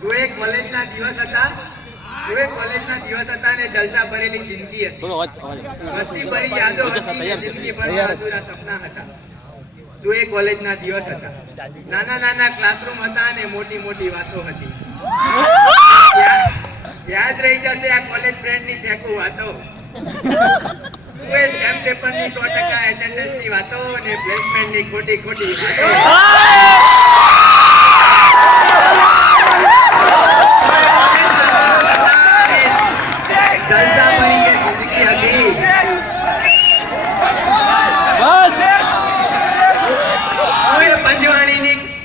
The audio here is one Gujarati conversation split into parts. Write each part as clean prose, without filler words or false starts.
સુએક કોલેજના દિવસ હતા. સુએક કોલેજના દિવસ હતા ને જલસા ભરેલી જિંદગી હતી. મસ્તી ભરી યાદો હતી, જિંદગીભરના અધૂરા સપના હતા. સુએક કોલેજના દિવસ હતા. નાના નાના ક્લાસરૂમ હતા અને મોટી મોટી વાતો હતી. યાદ રહી જશે આ કોલેજ ફ્રેન્ડની ફેંકુ વાતો. સુએ સ્ટેમ્પ પેપરની 100% એટેન્ડન્સની વાતો અને પ્લેસમેન્ટની ખોટી ખોટી વાતો. જલસા ભરી કે જિંદગી હતી.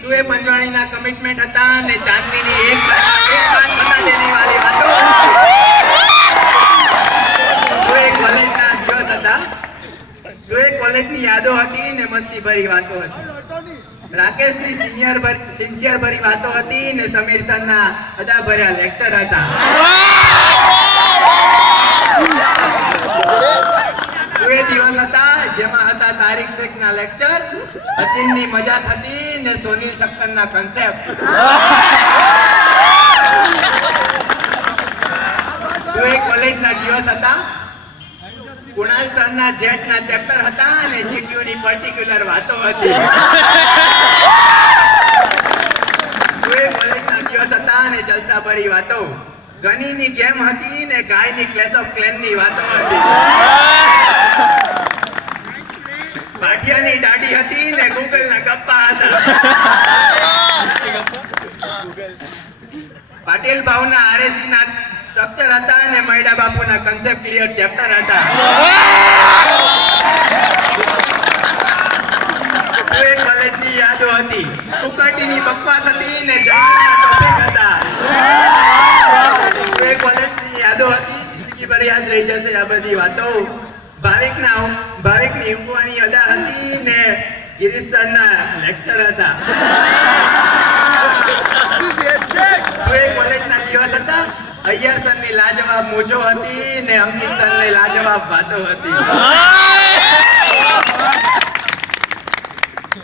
સુએ પંજવાણીના કમિટમેન્ટ હતા અને ચાંદનીની એક કાન બતા દેની વાળી વાતો. સુએ કોલેજના દિવસ હતા. સુએ કોલેજની યાદો હતી ને મસ્તી ભરી વાતો હતી. રાકેશની સિન્સિયર ભરી વાતો હતી ને સમીર સરના અદા ભર્યા લેક્ચર હતા. સુએ દિવસ હતા જેમાં હતા તારીખ શેખના લેક્ચર, અતિનની મજાક હતી ને સોનીલ શક્કરના કન્સેપ્ટ. સુએ કોલેજના દિવસ હતા. કુણાલ સરના જેટના ચેપ્ટર હતા અને જીટીયુની પર્ટિક્યુલર વાતો હતી. સુએ કોલેજના દિવસ હતા અને જલસા ભરી વાતો. ગનીની ગેમ હતી ને ગાયની ક્લેશ ઓફ ક્લેનની વાતો હતી. પાટિયાની દાઢી હતી ને ગૂગલના ગપ્પા હતા. પાટીલ ભાવના આરએસી ના સ્ટ્રક્ચર હતા અને મૈડા બાપુના કન્સેપ્ટ ક્લિયર ચેપ્ટર હતા. સુએ કોલેજની યાદો હતી. ઉકાટીની બકવાસ હતી ને જંગલના ટોપિક હતા. સુએ કોલેજની યાદો હતી. જિંદગી ભર યાદ રહી જશે આ બધી વાતો. ભાવિકની ઊંઘવાની અદા હતી ને ગિરીશ સરના લેક્ચર હતા. સુએ કોલેજના દિવસ હતા. અય્યર સરની લાજવાબ મોજો હતી ને અંકિત સરની લાજવાબ વાતો હતી.